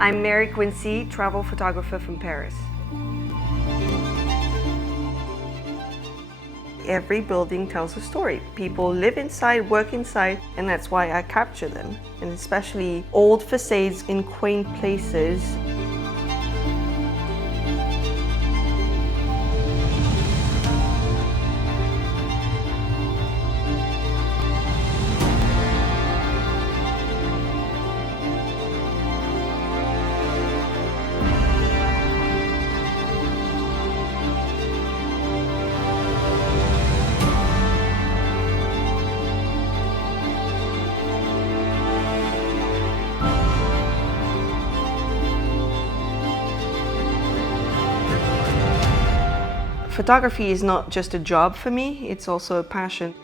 I'm Mary Quincy, travel photographer from Paris. Every building tells a story. People live inside, work inside, and that's why I capture them. And especially old facades in quaint places. Photography is not just a job for me, it's also a passion.